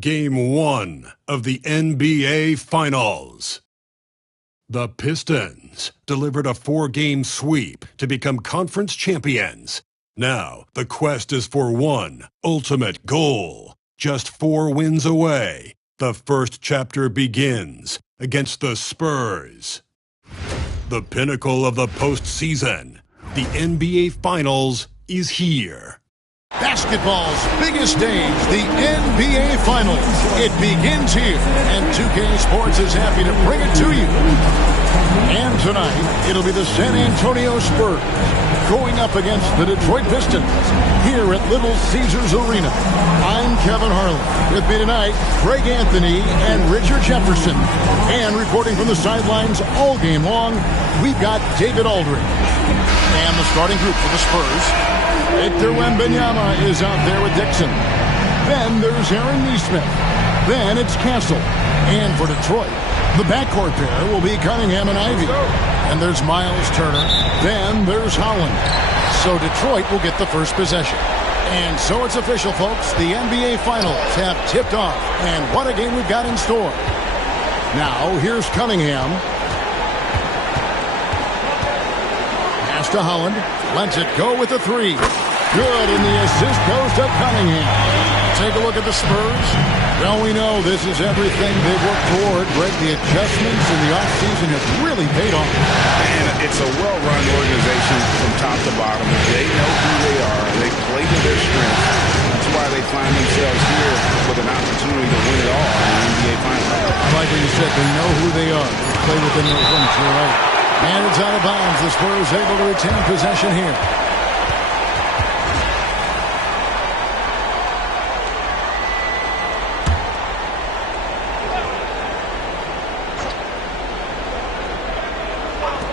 Game 1 of the NBA Finals. The Pistons delivered a 4-game sweep to become conference champions. Now, the quest is for one ultimate goal. Just 4 wins away. The first chapter begins against the Spurs. The pinnacle of the postseason, the NBA Finals, is here. Basketball's biggest stage, the NBA Finals. It begins here, and 2K Sports is happy to bring it to you. And tonight, it'll be the San Antonio Spurs going up against the Detroit Pistons here at Little Caesars Arena. I'm Kevin Harlan. With me tonight, Greg Anthony and Richard Jefferson. And reporting from the sidelines all game long, we've got David Aldridge. And the starting group for the Spurs: Victor Wembanyama is out there with Dixon. Then there's Aaron Nesmith. Then it's Castle. And for Detroit, the backcourt pair will be Cunningham and Ivy. And there's Miles Turner. Then there's Holland. So Detroit will get the first possession. And so it's official, folks. The NBA Finals have tipped off. And what a game we've got in store. Now, here's Cunningham. Pass to Holland. Lets it go with the 3. Good, and the assist goes to Cunningham. Take a look at the Spurs. Well, we know this is everything they've worked toward. Greg, the adjustments in the offseason have really paid off. And it's a well-run organization from top to bottom. They know who they are. They play to their strengths. That's why they find themselves here with an opportunity to win it all in the NBA Finals. Like you said, they know who they are. They play within those limits. You're right. And it's out of bounds. The Spurs able to retain possession here.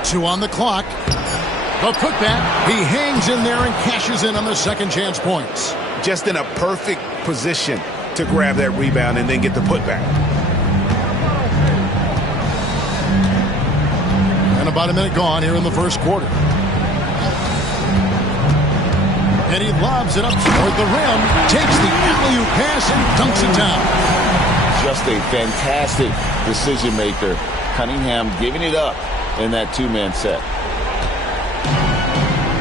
Two on the clock. The putback. He hangs in there and cashes in on the second chance points. Just in a perfect position to grab that rebound and then get the putback. And about a minute gone here in the first quarter. And he lobs it up toward the rim. Takes the alley-oop pass and dunks it down. Just a fantastic decision maker. Cunningham giving it up in that 2-man set.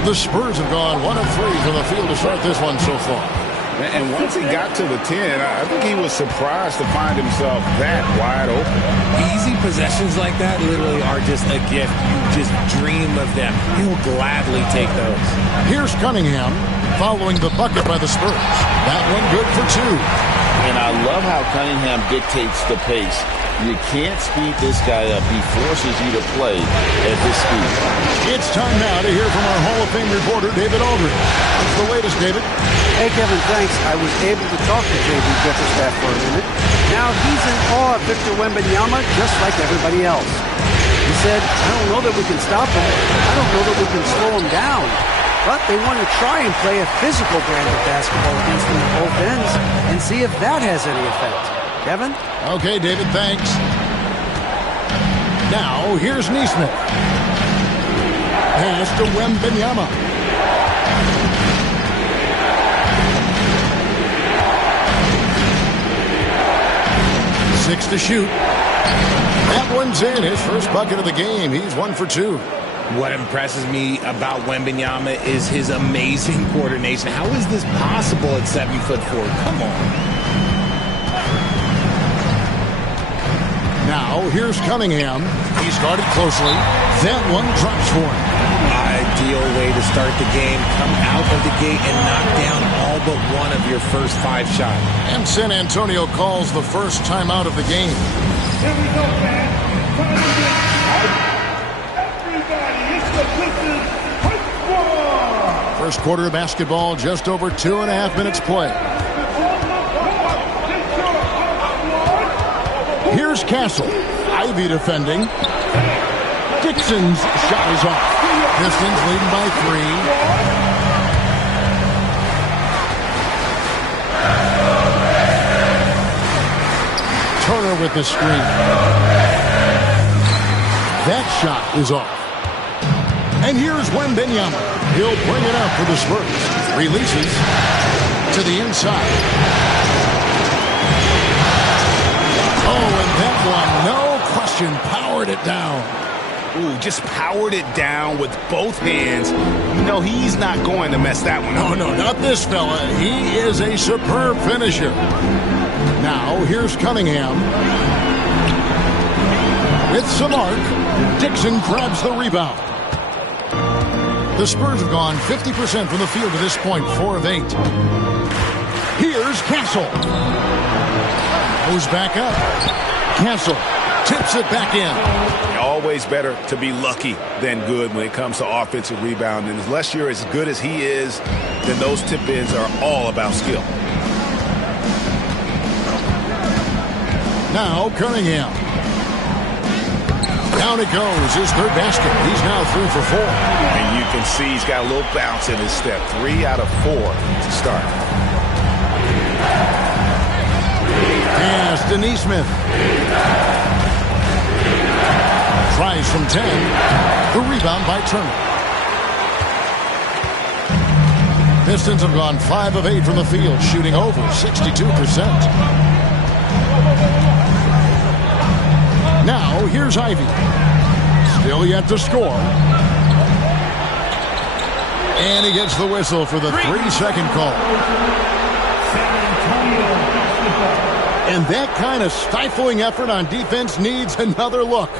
The Spurs have gone 1 of 3 from the field to start this one so far. And once he got to the 10, I think he was surprised to find himself that wide open. Easy possessions like that literally are just a gift. You just dream of them. He'll gladly take those. Here's Cunningham following the bucket by the Spurs. That one good for 2. And I love how Cunningham dictates the pace. You can't speed this guy up. He forces you to play at his speed. It's time now to hear from our Hall of Fame reporter, David Aldridge. What's the latest, David? Hey, Kevin, thanks. I was able to talk to J.B. Bickerstaff for a minute. Now he's in awe of Victor Wembanyama just like everybody else. He said, I don't know that we can stop him. I don't know that we can slow him down. But they want to try and play a physical brand of basketball against him at both ends and see if that has any effect. Kevin? Okay, David, thanks. Now, here's Nesmith. Pass to Wembanyama. Six to shoot. That one's in. His first bucket of the game. He's 1 for 2. What impresses me about Wembanyama is his amazing coordination. How is this possible at 7'4"? Come on. Now, here's Cunningham. He started closely. That one drops for him. Ideal way to start the game. Come out of the gate and knock down all but one of your first 5 shots. And San Antonio calls the first timeout of the game. Here we go, man. Everybody, it's the Pistons. First quarter of basketball, just over 2.5 minutes play. Here's Castle. Ivy defending. Dixon's shot is off. Pistons leading by 3. Turner with the screen. That shot is off. And here's Wembanyama. He'll bring it up for the Spurs. Releases to the inside. Oh, and that one, no question, powered it down. Ooh, just powered it down with both hands. You know, he's not going to mess that one up. No, not this fella. He is a superb finisher. Now, here's Cunningham. With some arc, Dixon grabs the rebound. The Spurs have gone 50% from the field to this point, 4 of 8. Here's Castle. Goes back up. Castle tips it back in. Always better to be lucky than good when it comes to offensive rebound. And unless you're as good as he is, then those tip-ins are all about skill. Now Cunningham. Down it goes, his third basket. He's now 3 for 4. And you can see he's got a little bounce in his step. 3 out of 4 to start. Pass to Nesmith. Tries from 10. The rebound by Turner. Pistons have gone 5 of 8 from the field, shooting over 62%. Now, here's Ivy. Still yet to score. And he gets the whistle for the 3-second call. And that kind of stifling effort on defense needs another look.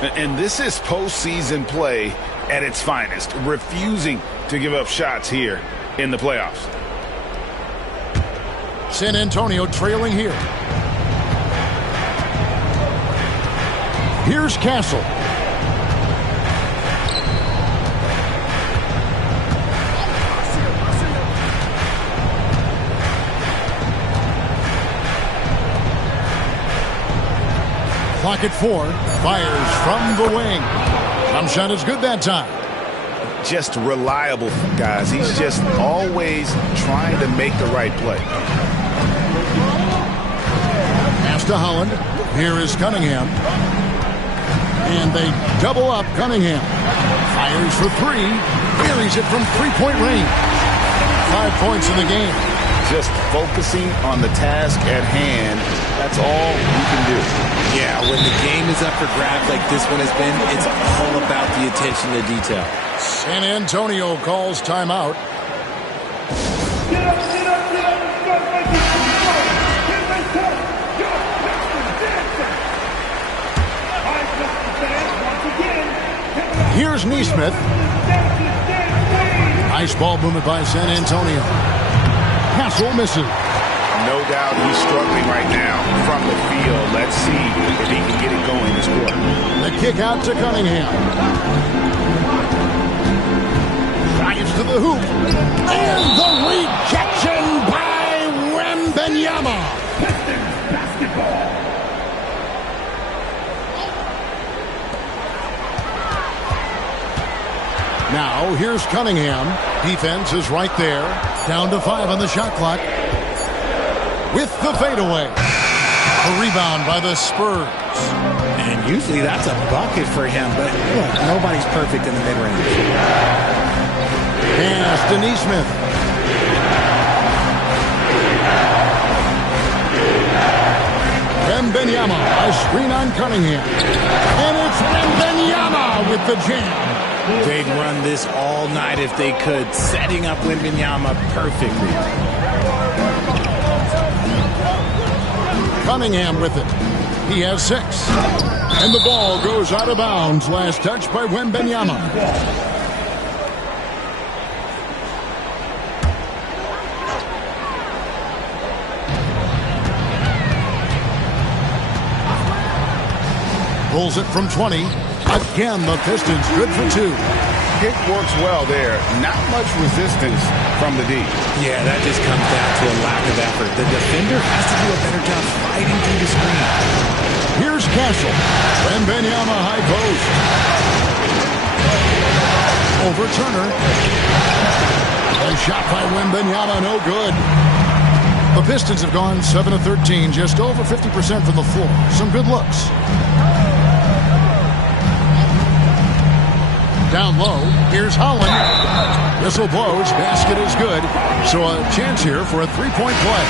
And this is postseason play at its finest, refusing to give up shots here in the playoffs. San Antonio trailing here. Here's Castle. Clock at 4. Fires from the wing. Jump shot is good that time. Just reliable, guys. He's just always trying to make the right play. Pass to Holland. Here is Cunningham. And they double up Cunningham. Fires for 3. Buries it from 3-point range. 5 points in the game. Just focusing on the task at hand. That's all you can do. Yeah, when the game is up for grabs like this one has been, it's all about the attention to detail. San Antonio calls timeout. Get up, get up, get up, and start making some noise. Here they come. Your Pistons dancing. All right, Pistons fans, once again. Here's Nesmith. Nice ball movement by San Antonio. Castle misses. No doubt he's struggling right now from the field. Let's see if he can get it going this quarter. The kick out to Cunningham. Drives to the hoop. And the rejection by Wembanyama. Pistons basketball. Now, here's Cunningham. Defense is right there. Down to 5 on the shot clock. With the fadeaway. A rebound by the Spurs. And usually that's a bucket for him, but look, nobody's perfect in the mid-range. Pass to Nesmith. Wembanyama, a screen on Cunningham. And it's Wembanyama with the jam. They'd run this all night if they could, setting up Wembanyama perfectly. Cunningham with it. He has 6. And the ball goes out of bounds. Last touch by Wembanyama. Pulls it from 20. Again, the Pistons good for 2. Kick works well there. Not much resistance from the D. Yeah, that just comes down to a lack of effort. The defender has to do a better job fighting through the screen. Here's Castle. Wembanyama high post. Over Turner. A shot by Wembanyama, no good. The Pistons have gone 7 of 13, just over 50% from the floor. Some good looks. Down low, here's Holland. Whistle blows, basket is good. So a chance here for a 3-point play.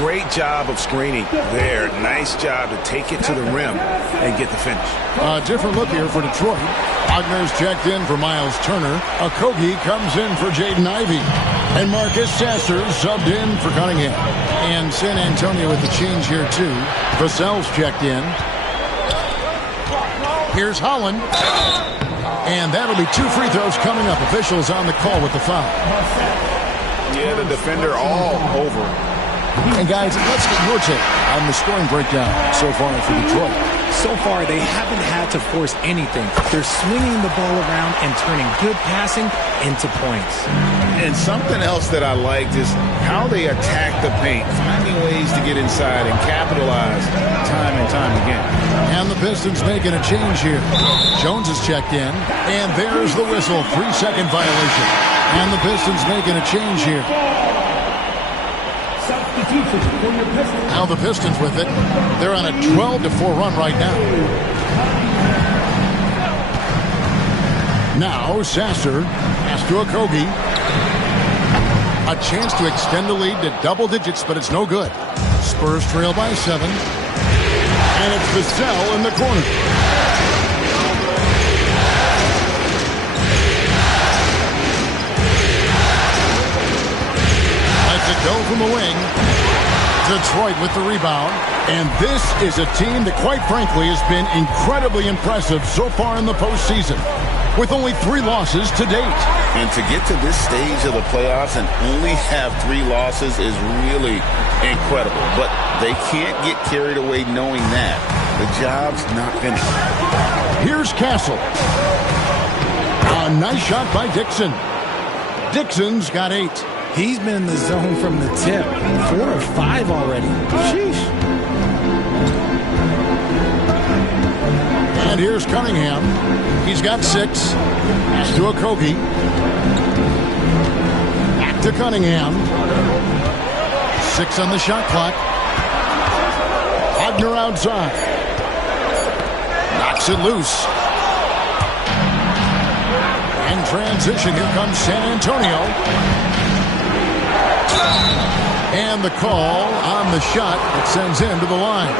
Great job of screening there. Nice job to take it to the rim and get the finish. A different look here for Detroit. Wagner's checked in for Miles Turner. Okogie comes in for Jaden Ivey. And Marcus Sasser subbed in for Cunningham. And San Antonio with the change here, too. Vassell's checked in. Here's Holland. And that'll be 2 free throws coming up. Officials on the call with the foul. Yeah, the defender all over. And guys, let's get your take on the scoring breakdown so far for Detroit. So far, they haven't had to force anything. They're swinging the ball around and turning good passing into points. And something else that I liked is how they attack the paint, finding ways to get inside and capitalize time and time again. And the Pistons making a change here. Jones is checked in, and there's the whistle. 3-second violation. And the Pistons making a change here. Now the Pistons with it. They're on a 12-4 run right now. Now Sasser pass to Okogie. A chance to extend the lead to double digits, but it's no good. Spurs trail by 7. And it's Vassell in the corner. Go from the wing. Detroit with the rebound. And this is a team that, quite frankly, has been incredibly impressive so far in the postseason, with only 3 losses to date. And to get to this stage of the playoffs and only have 3 losses is really incredible. But they can't get carried away knowing that. The job's not finished. Here's Castle. A nice shot by Dixon. Dixon's got 8. He's been in the zone from the tip. 4 or 5 already. Sheesh. And here's Cunningham. He's got 6. Pass to Okogie. Back to Cunningham. 6 on the shot clock. Wagner outside. Knocks it loose. And transition. Here comes San Antonio. And the call on the shot that sends him to the line.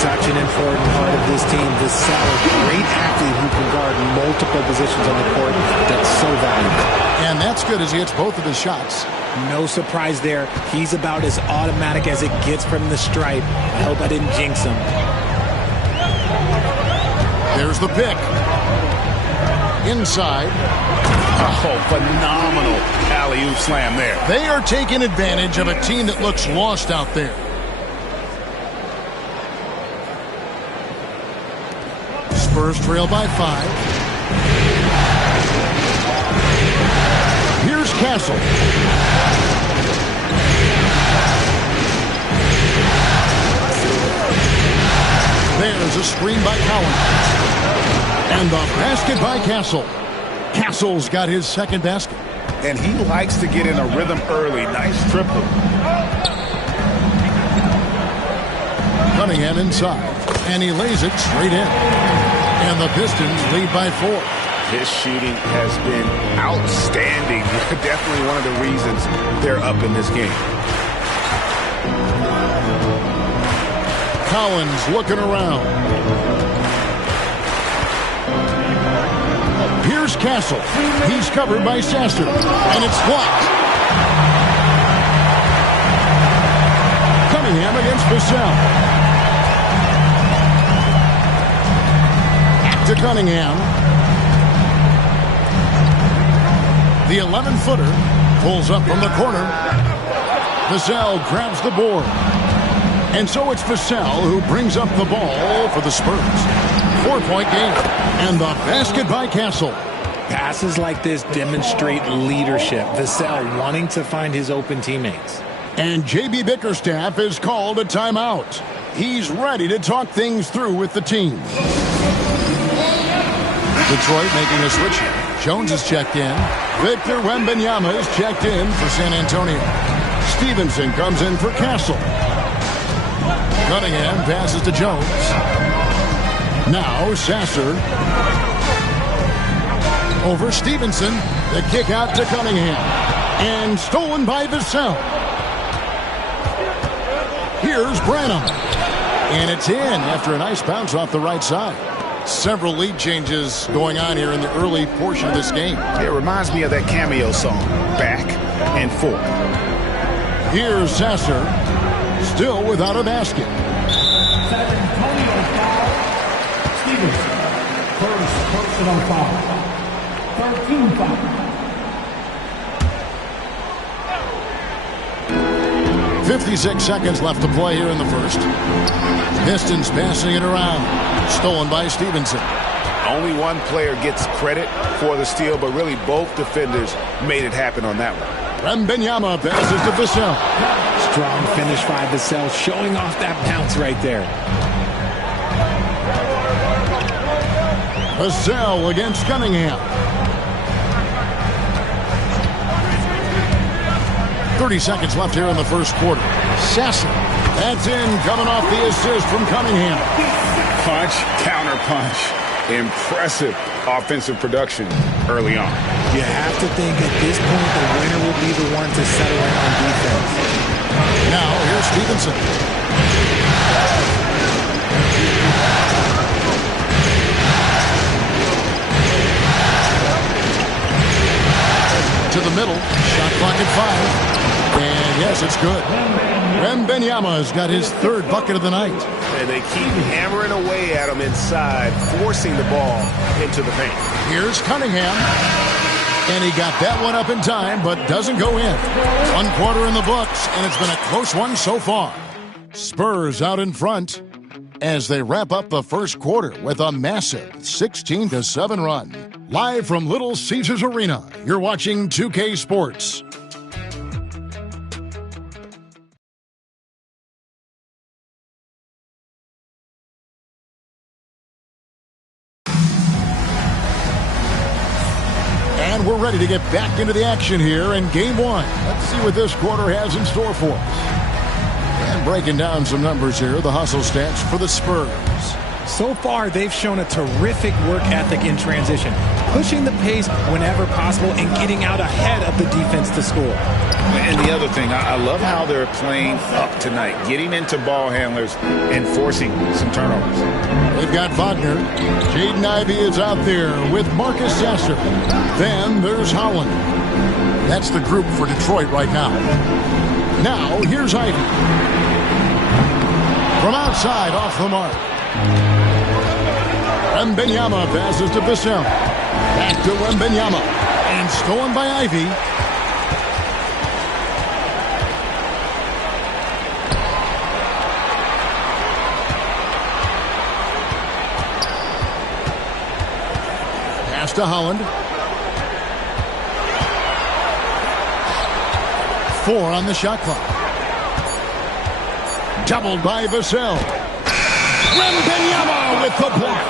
Such an important part of this team. This solid, great athlete who can guard multiple positions on the court. That's so valuable. And that's good as he hits both of his shots. No surprise there. He's about as automatic as it gets from the stripe. I hope I didn't jinx him. There's the pick. Inside. Oh, phenomenal alley-oop slam there. They are taking advantage of a team that looks lost out there. Spurs trail by 5. Here's Castle. There's a screen by Collins. And the basket by Castle. Castle's got his second basket. And he likes to get in a rhythm early. Nice triple. Cunningham inside. And he lays it straight in. And the Pistons lead by 4. His shooting has been outstanding. Definitely one of the reasons they're up in this game. Collins looking around. Here's Castle. He's covered by Sasser. And it's blocked. Cunningham against Vassell. Back to Cunningham. The 11-footer pulls up from the corner. Vassell grabs the board. And so it's Vassell who brings up the ball for the Spurs. 4-point game. And the basket by Castle. Passes like this demonstrate leadership. Vassell wanting to find his open teammates. And J.B. Bickerstaff is called a timeout. He's ready to talk things through with the team. Detroit making a switch. Jones is checked in. Victor Wembanyama is checked in for San Antonio. Stevenson comes in for Castle. Cunningham passes to Jones. Now Sasser. Over Stevenson. The kick out to Cunningham. And stolen by Vassell. Here's Branham. And it's in after a nice bounce off the right side. Several lead changes going on here in the early portion of this game. It reminds me of that cameo song, Back and Forth. Here's Sasser, still without a basket. San Antonio foul. Stevenson. First personal foul. 13 foul. 56 seconds left to play here in the first. Pistons passing it around. Stolen by Stevenson. Only one player gets credit for the steal, but really both defenders made it happen on that one. Wembanyama passes to Vassell. Strong finish by Vassell, showing off that bounce right there. Vassell against Cunningham. 30 seconds left here in the first quarter. Sasser. That's in, coming off the assist from Cunningham. Punch, counter punch. Impressive offensive production early on. You have to think at this point the winner will be the one to settle in on defense. Now here's Stevenson. To the middle. Shot clock at 5. And yes, it's good. Wembanyama's got his third bucket of the night. And they keep hammering away at him inside, forcing the ball into the paint. Here's Cunningham. And he got that one up in time, but doesn't go in. 1 quarter in the books, and it's been a close one so far. Spurs out in front as they wrap up the first quarter with a massive 16-7 run. Live from Little Caesars Arena, you're watching 2K Sports. And we're ready to get back into the action here in Game 1. Let's see what this quarter has in store for us. And breaking down some numbers here, the hustle stats for the Spurs. So far, they've shown a terrific work ethic in transition, pushing the pace whenever possible and getting out ahead of the defense to score. And the other thing, I love how they're playing up tonight, getting into ball handlers and forcing some turnovers. They've got Wagner. Jaden Ivey is out there with Marcus Sasser. Then there's Howland. That's the group for Detroit right now. Now, here's Ivey. From outside, off the mark. Wembanyama passes to Vassell. Back to Wembanyama. And stolen by Ivey. Pass to Holland. 4 on the shot clock. Doubled by Vassell. Wembanyama with the block.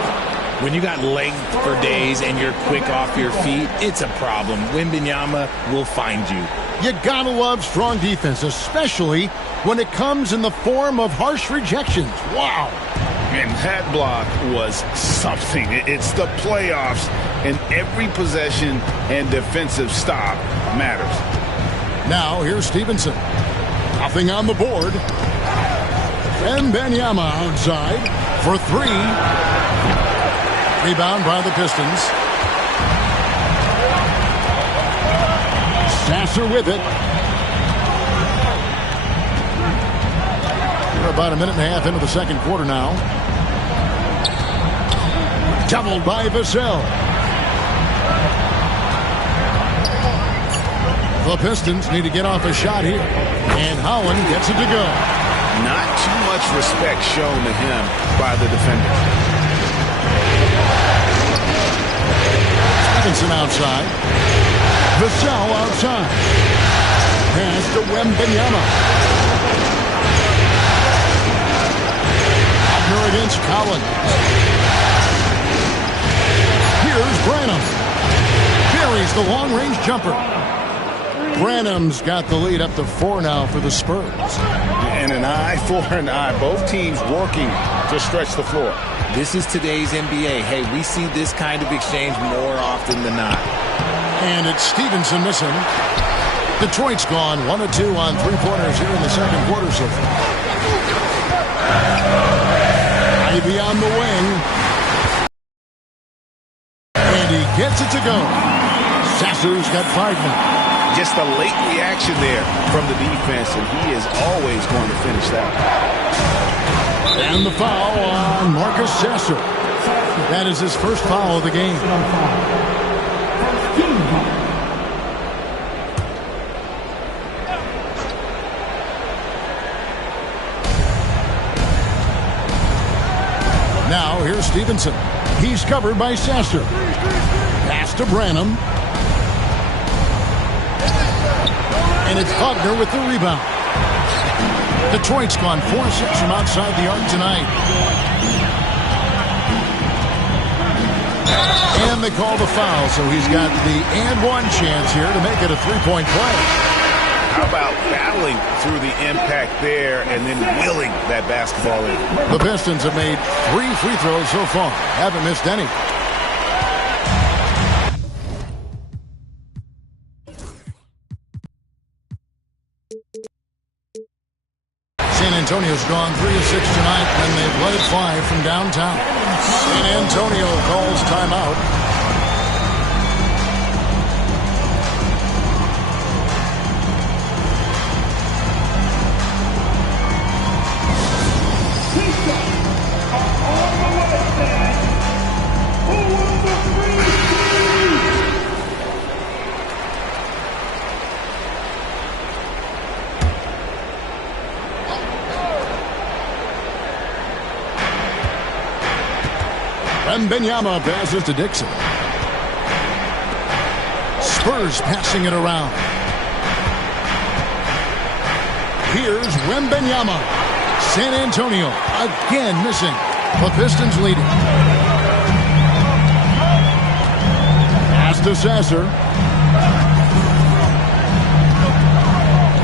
When you got length for days and you're quick off your feet, it's a problem. Wembanyama will find you. You gotta love strong defense, especially when it comes in the form of harsh rejections. Wow. And that block was something. It's the playoffs, and every possession and defensive stop matters. Now here's Stevenson. Nothing on the board. Wembanyama outside for 3. Rebound by the Pistons. Sasser with it. We're about a minute and a half into the second quarter now. Doubled by Vassell. The Pistons need to get off a shot here. And Howland gets it to go. Not too much respect shown to him by the defenders. Stevenson outside. Vassell outside. Pass to Wembanyama. Wagner against Collins. Here's Branham. Buries the long-range jumper. Branham's got the lead up to 4 now for the Spurs. And an eye for an eye. Both teams working to stretch the floor. This is today's NBA. Hey, we see this kind of exchange more often than not. And it's Stevenson missing. Detroit's gone 1 of 2 on 3-pointers here in the second quarter so far. Ivy on the wing. And he gets it to go. Sasser's got 5 now. Just a late reaction there from the defense, and he is always going to finish that. And the foul on Marcus Sasser. That is his first foul of the game. Now here's Stevenson. He's covered by Sasser. Pass to Branham. And it's Butler with the rebound. Detroit's gone 4-6 from outside the arc tonight. And they call the foul, so he's got the and-one chance here to make it a three-point play. How about battling through the impact there and then willing that basketball in? The Pistons have made 3 free throws so far. Haven't missed any. San Antonio's gone 3 of 6 tonight, and they've led 5 from downtown. San Antonio calls timeout. Wembanyama passes to Dixon. Spurs passing it around. Here's Wembanyama. San Antonio again missing. The Pistons leading. Pass to Sasser.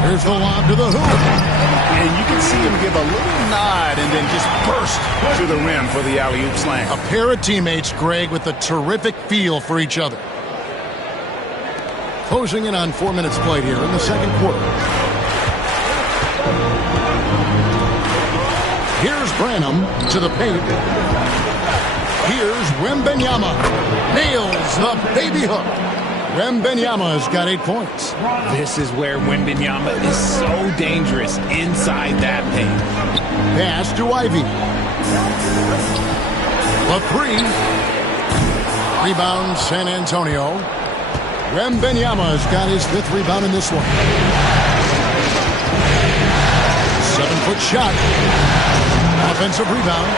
Here's the lob to the hoop. And you can see him give a little nod and then just burst to the rim for the alley-oop slam. A pair of teammates, Greg, with a terrific feel for each other. Closing in on 4 minutes played here in the second quarter. Here's Branham to the paint. Here's Wembanyama. Nails the baby hook. Wembanyama's got 8 points. This is where Wembanyama is so dangerous inside that paint. Pass to Ivy. The 3. Rebound San Antonio. Wembanyama's got his 5th rebound in this one. 7-foot shot. Offensive rebound.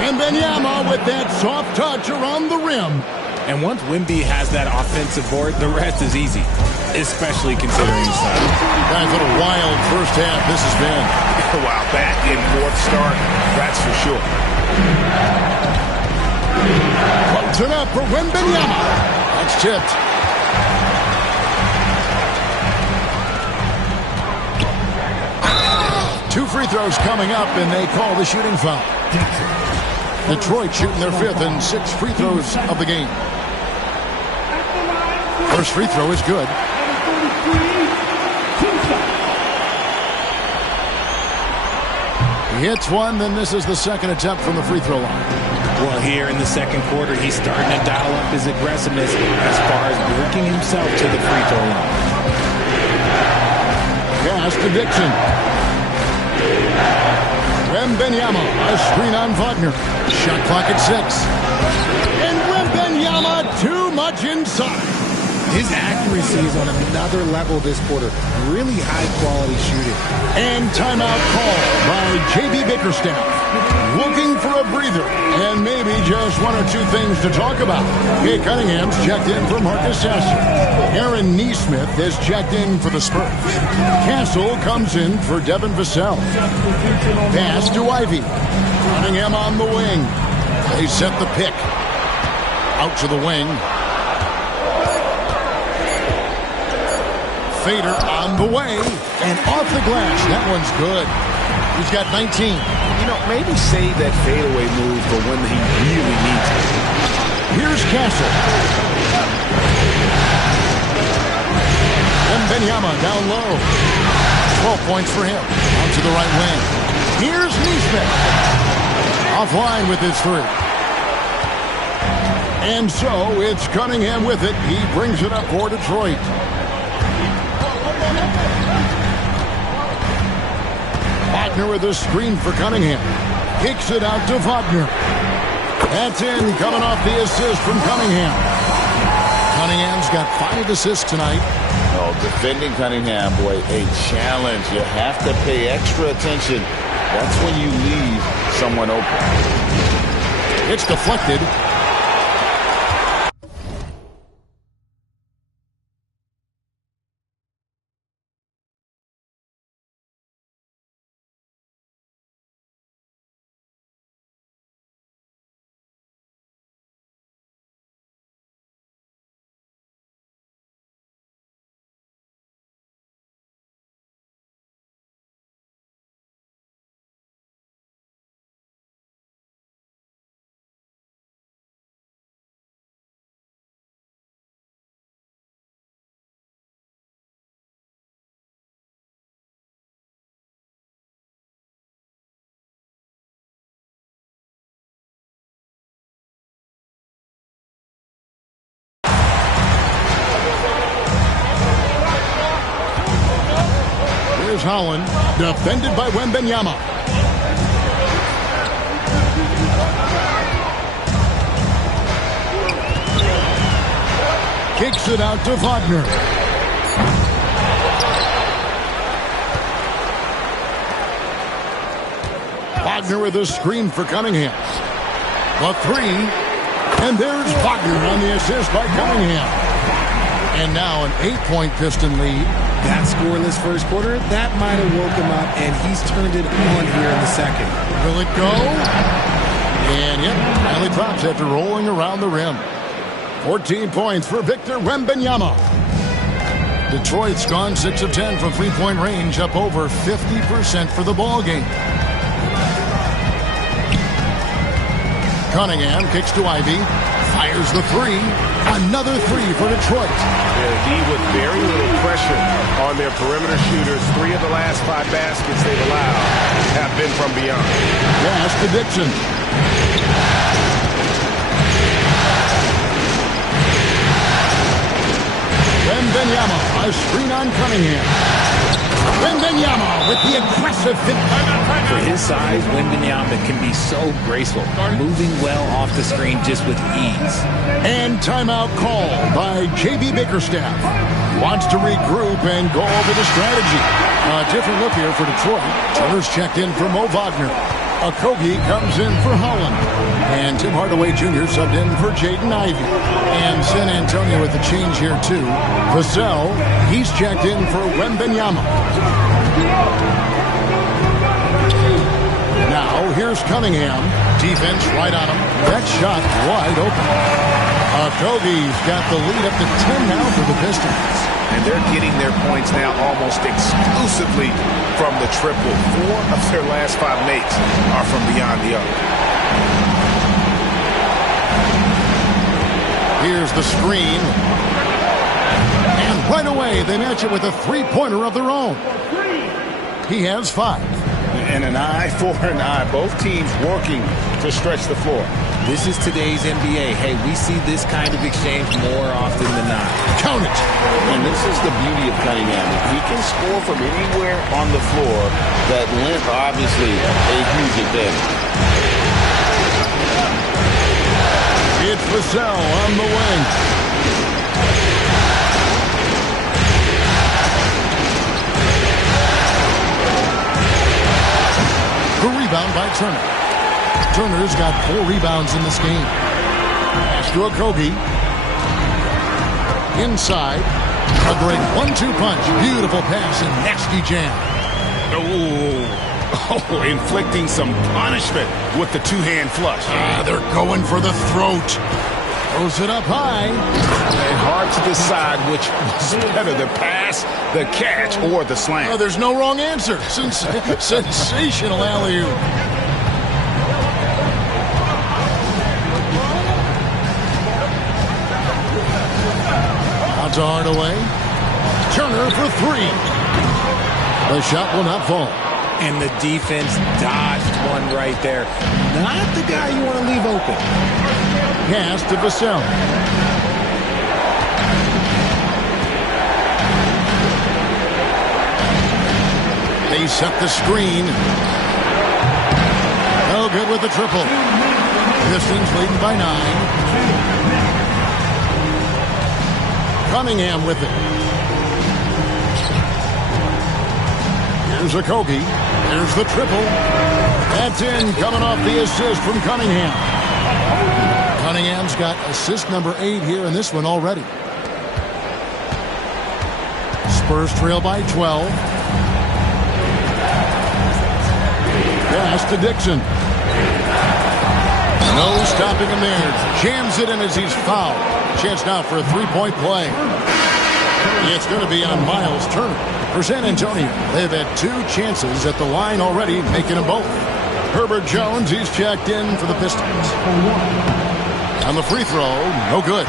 Wembanyama with that soft touch around the rim. And once Wemby has that offensive board, the rest is easy, especially considering his size. Guys, what a wild first half this has been. Wow, back in fourth start, that's for sure. Floats it up for Wembanyama. That's tipped. Two free throws coming up, and they call the shooting foul. Detroit shooting their 5th and 6 free throws of the game. First free throw is good. He hits one, then this is the second attempt from the free throw line. Well, here in the second quarter, he's starting to dial up his aggressiveness as far as working himself to the free throw line. Pass to Dixon. Wembanyama, a screen on Wagner. Shot clock at 6. And Wembanyama too much inside. His accuracy is on another level this quarter. Really high-quality shooting. And timeout call by J.B. Bickerstaff. Looking for a breather and maybe just 1 or 2 things to talk about. Kate Cunningham's checked in for Marcus Sasser. Aaron Neesmith has checked in for the Spurs. Castle comes in for Devin Vassell. Pass to Ivy. Cunningham on the wing. They set the pick. Out to the wing. Fader on the way. And off the glass. That one's good. He's got 19. You know, maybe save that fadeaway move for when he really needs it. Here's Castle. Wembanyama down low. 12 points for him. Out to the right wing. Here's Neesmith. Offline with his three. And so it's Cunningham with it. He brings it up for Detroit. Wagner with a screen for Cunningham. Kicks it out to Wagner. That's in, coming off the assist from Cunningham. Cunningham's got 5 assists tonight. Oh, defending Cunningham, boy, a challenge. You have to pay extra attention. That's when you leave someone open. It's deflected. Here's Holland, defended by Wembanyama. Kicks it out to Wagner. Wagner with a screen for Cunningham. The three, and there's Wagner on the assist by Cunningham. And now an 8-point Piston lead. That scoreless first quarter, that might have woke him up, and he's turned it on here in the second. Will it go? And yep, finally drops after rolling around the rim. 14 points for Victor Wembanyama. Detroit's gone 6 of 10 from three-point range, up over 50% for the ball game. Cunningham kicks to Ivy, fires the three. Another three for Detroit. D with very little pressure on their perimeter shooters. 3 of the last 5 baskets they've allowed have been from beyond. Pass to Dixon. Wembanyama, a screen on Cunningham. Wembanyama with the aggressive finish. For his size, Wembanyama can be so graceful, moving well off the screen just with ease. And timeout called by J.B. Bickerstaff. Wants to regroup and go over the strategy. A different look here for Detroit. Turner's checked in for Mo Wagner. Okogie comes in for Holland. And Tim Hardaway Jr. subbed in for Jaden Ivey. And San Antonio with the change here too. Vassell, he's checked in for Wembanyama. Now here's Cunningham. Defense right on him. That shot wide open. Okogie's got the lead up to 10 now for the Pistons. And they're getting their points now almost exclusively from the triple. 4 of their last 5 makes are from beyond the arc. Here's the screen. And right away, they match it with a three-pointer of their own. He has 5. And an eye for an eye. Both teams working to stretch the floor. This is today's NBA. Hey, we see this kind of exchange more often than not. Count it. And this is the beauty of Cunningham. He can score from anywhere on the floor. That length, obviously, a huge advantage. It's Vassell on the wing. The rebound by Turner. Turner's got 4 rebounds in this game. Pass to Okogie. Inside. A great 1-2 punch. Beautiful pass and nasty jam. Oh, inflicting some punishment with the 2-hand flush. They're going for the throat. Throws it up high. And hard to decide which was better, the pass, the catch, or the slam. Oh, there's no wrong answer. Sensational alley-oop. Out to Hardaway. Turner for 3. The shot will not fall. And the defense dodged one right there. Not the guy you want to leave open. Pass to Vassell. They set the screen. No good with the triple. Pistons leading by 9. Cunningham with it. Here's a Kogi. There's the triple. That's in, coming off the assist from Cunningham. Cunningham's got assist number 8 here in this one already. Spurs trail by 12. Pass to Dixon. No stopping him there. Jams it in as he's fouled. Chance now for a three-point play. It's going to be on Miles Turner. For San Antonio, they've had 2 chances at the line already, making them both. Herbert Jones, he's checked in for the Pistons. On the free throw, no good.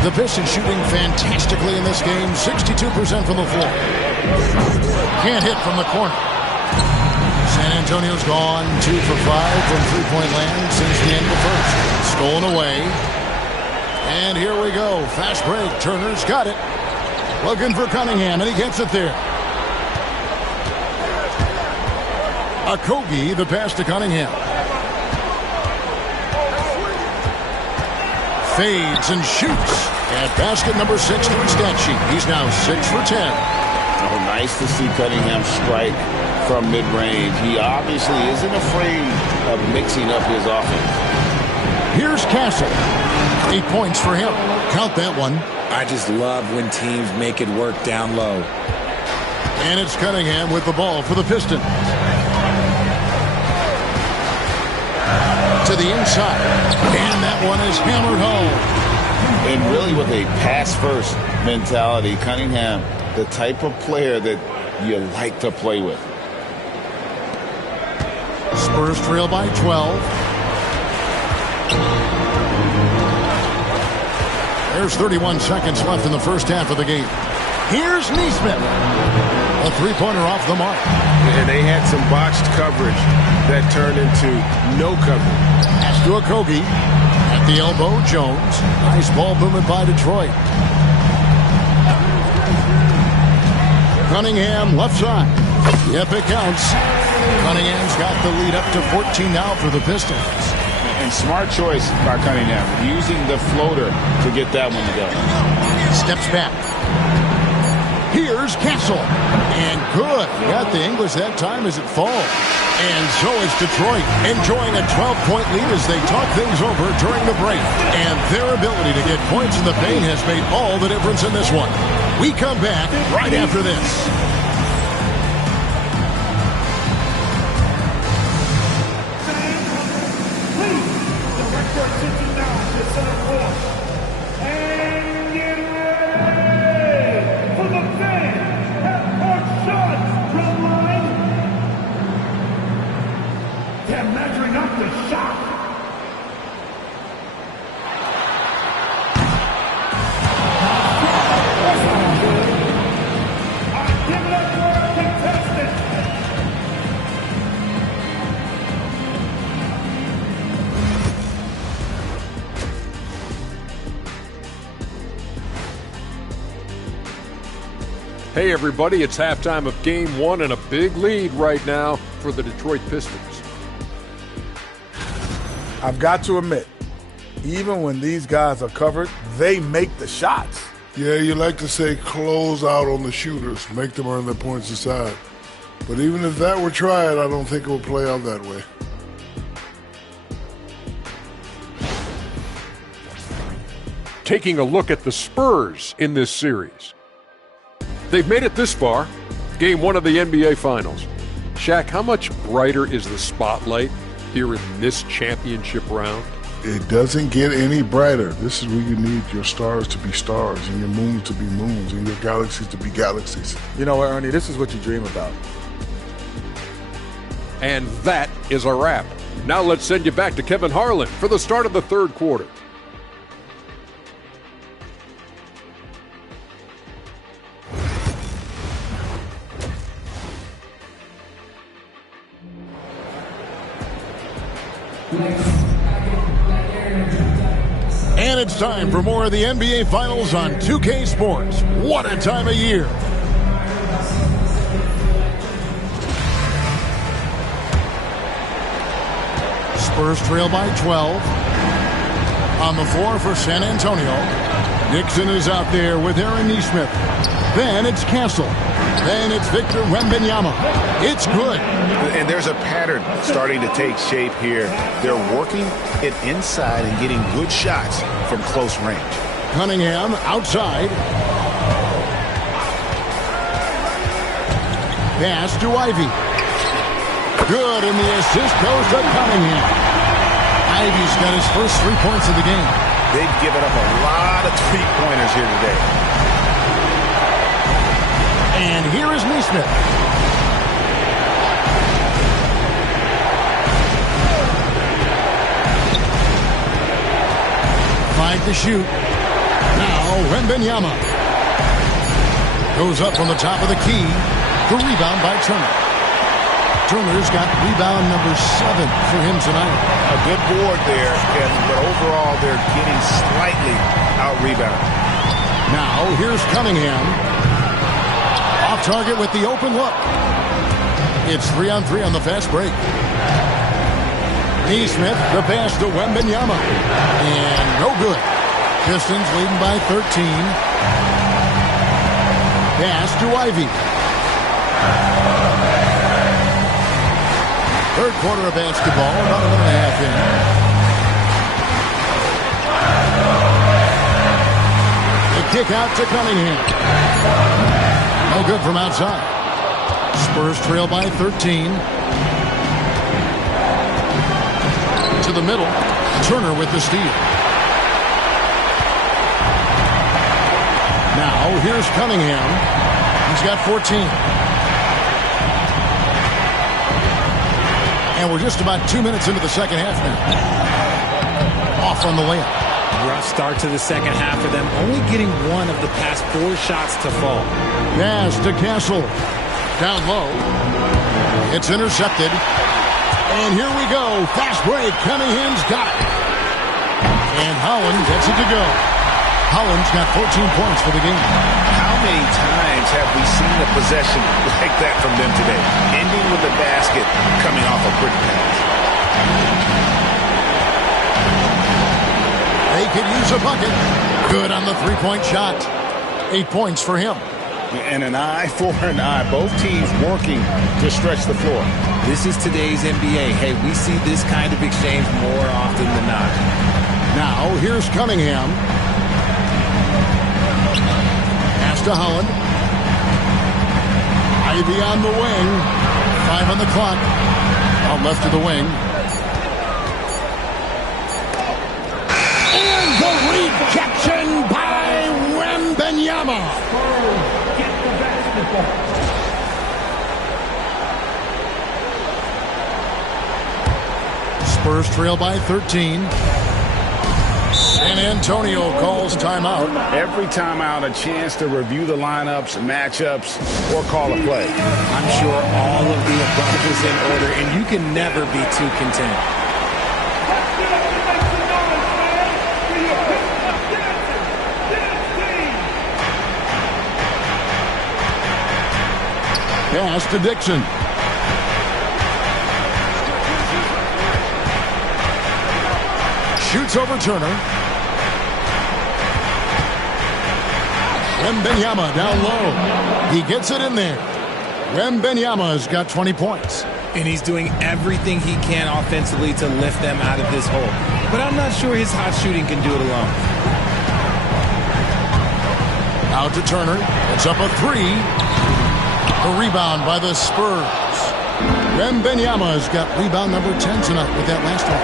The Pistons shooting fantastically in this game, 62% from the floor. Can't hit from the corner. San Antonio's gone 2 for 5 from three-point land since the end of the first. Stolen away. And here we go. Fast break. Turner's got it. Looking for Cunningham, and he gets it there. Kogi, the pass to Cunningham. Fades and shoots. At basket number 6 to his stat sheet. He's now 6 for 10. Oh, nice to see Cunningham strike from mid-range. He obviously isn't afraid of mixing up his offense. Here's Castle. 8 points for him. Count that one. I just love when teams make it work down low. And it's Cunningham with the ball for the Pistons. To the inside. And that one is hammered home. And really with a pass-first mentality, Cunningham, the type of player that you like to play with. Spurs trail by 12. There's 31 seconds left in the first half of the game. Here's Neesmith. A three-pointer off the mark. And they had some botched coverage that turned into no coverage. Pass to Kogi. At the elbow, Jones. Nice ball movement by Detroit. Cunningham, left side. Yep, it counts. Cunningham's got the lead up to 14 now for the Pistons. And smart choice by Cunningham, using the floater to get that one to go. Steps back. Here's Castle. And good. Got the English that time as it falls. And so is Detroit, enjoying a 12-point lead as they talk things over during the break. And their ability to get points in the paint has made all the difference in this one. We come back right after this. Hey everybody, it's halftime of Game 1 and a big lead right now for the Detroit Pistons. I've got to admit, even when these guys are covered, they make the shots. Yeah, you like to say close out on the shooters, make them earn their points aside. But even if that were tried, I don't think it will play out that way. Taking a look at the Spurs in this series. They've made it this far, Game 1 of the NBA Finals. Shaq, how much brighter is the spotlight here in this championship round? It doesn't get any brighter. This is where you need your stars to be stars and your moons to be moons and your galaxies to be galaxies. You know what, Ernie? This is what you dream about. And that is a wrap. Now let's send you back to Kevin Harlan for the start of the third quarter. And it's time for more of the NBA Finals on 2K Sports. What a time of year. Spurs trail by 12. On the floor for San Antonio. Dixon is out there with Aaron Nesmith. Then it's Castle. Then it's Victor Wembanyama. It's good. And there's a pattern starting to take shape here. They're working it inside and getting good shots from close range. Cunningham outside. Pass to Ivy. Good, and the assist goes to Cunningham. Ivy's got his first 3 points of the game. They've given up a lot of three-pointers here today. And here is Nesmith. Five to shoot. Now Wembanyama. Goes up from the top of the key. The rebound by Turner. Turner's got rebound number 7 for him tonight. A good board there, Kevin, but overall they're getting slightly out-rebounded. Now here's Cunningham. Off target with the open look. It's 3-on-3 on the fast break. Nesmith, the pass to Wembanyama. And no good. Pistons leading by 13. Pass to Ivy. Third quarter of basketball, about a minute and a half in. The kick out to Cunningham. No good from outside. Spurs trail by 13. To the middle. Turner with the steal. Now here's Cunningham. He's got 14. And we're just about 2 minutes into the second half now. Off on the layup. Rough start to the second half for them, only getting one of the past 4 shots to fall. Pass to Castle. Down low. It's intercepted. And here we go. Fast break. Cunningham's got it. And Holland gets it to go. Holland's got 14 points for the game. How many times have we seen a possession like that from them today? Ending with the basket coming off a quick pass. They could use a bucket. Good on the three-point shot. 8 points for him. And an eye for an eye. Both teams working to stretch the floor. This is today's NBA. Hey, we see this kind of exchange more often than not. Now, here's Cunningham. Pass to Holland. Ivy on the wing. 5 on the clock. Out left of the wing. And the rejection by Wembanyama. Get the basketball. Spurs trail by 13. San Antonio calls timeout. Every timeout, a chance to review the lineups, matchups, or call a play. I'm sure all of the above is in order, and you can never be too content. Pass to Dixon. Shoots over Turner. Wembanyama down low. He gets it in there. Wembanyama's got 20 points. And he's doing everything he can offensively to lift them out of this hole. But I'm not sure his hot shooting can do it alone. Out to Turner. It's up a 3. A rebound by the Spurs. Wembanyama's got rebound number 10 tonight with that last one.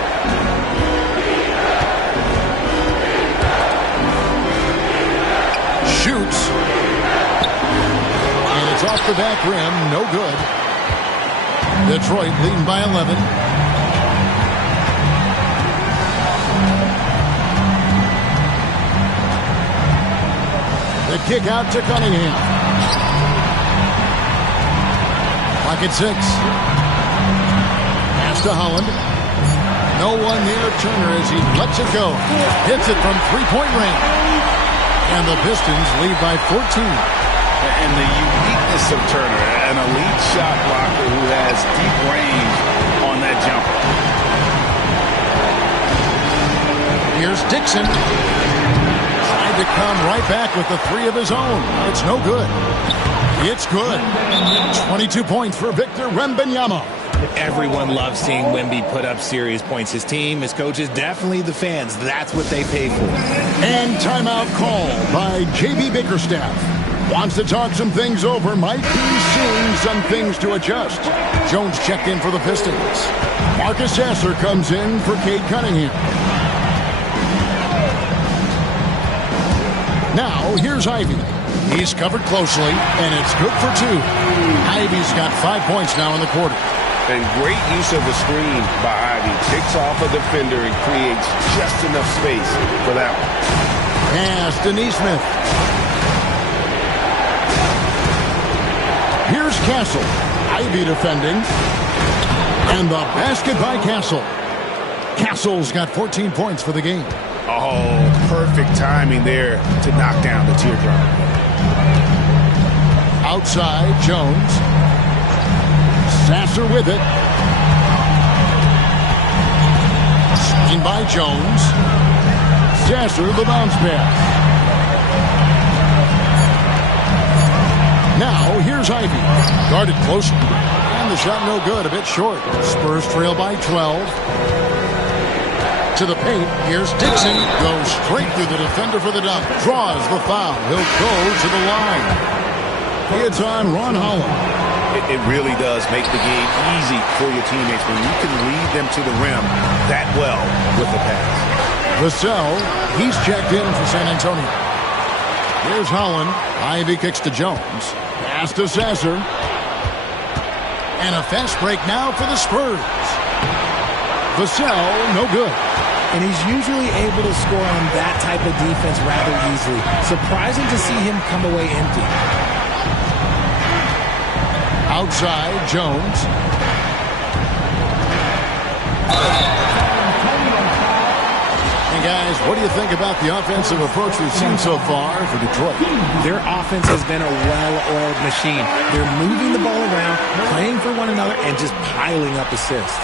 Shoots. And it's off the back rim. No good. Detroit leading by 11. The kick out to Cunningham. Pocket 6. Pass to Holland. No Turner as he lets it go. Hits it from three-point range. And the Pistons lead by 14. And the uniqueness of Turner, an elite shot blocker who has deep range on that jumper. Here's Dixon. Tried to come right back with the three of his own. It's no good. It's good. 22 points for Victor Wembanyama. Everyone loves seeing Wemby put up serious points. His team, his coaches, definitely the fans. That's what they pay for. And timeout call by J.B. Bickerstaff. Wants to talk some things over. Might be seeing some things to adjust. Jones checked in for the Pistons. Marcus Sasser comes in for Cade Cunningham. Now, here's Ivy. He's covered closely, and it's good for two. Ivy's got 5 points now in the quarter. And great use of the screen by Ivy. Kicks off a defender and creates just enough space for that one. Pass to Neesmith. Here's Castle. Ivy defending. And the basket by Castle. Castle's got 14 points for the game. Oh, perfect timing there to knock down the teardrop. Outside, Jones. Sasser with it. Screen by Jones. Sasser, the bounce pass. Now, here's Ivy. Guarded closely. And the shot no good, a bit short. Spurs trail by 12. To the paint, here's Dixon. Goes straight through the defender for the dunk. Draws the foul. He'll go to the line. It's on Ron Holland. It really does make the game easy for your teammates when you can lead them to the rim that well with the pass. Vassell, he's checked in for San Antonio. Here's Holland. Ivy kicks to Jones. Pass to Sasser. And a fast break now for the Spurs. Vassell, no good. And he's usually able to score on that type of defense rather easily. Surprising to see him come away empty. Outside, Jones. And guys, what do you think about the offensive approach we've seen so far for Detroit? Their offense has been a well-oiled machine. They're moving the ball around, playing for one another, and just piling up assists.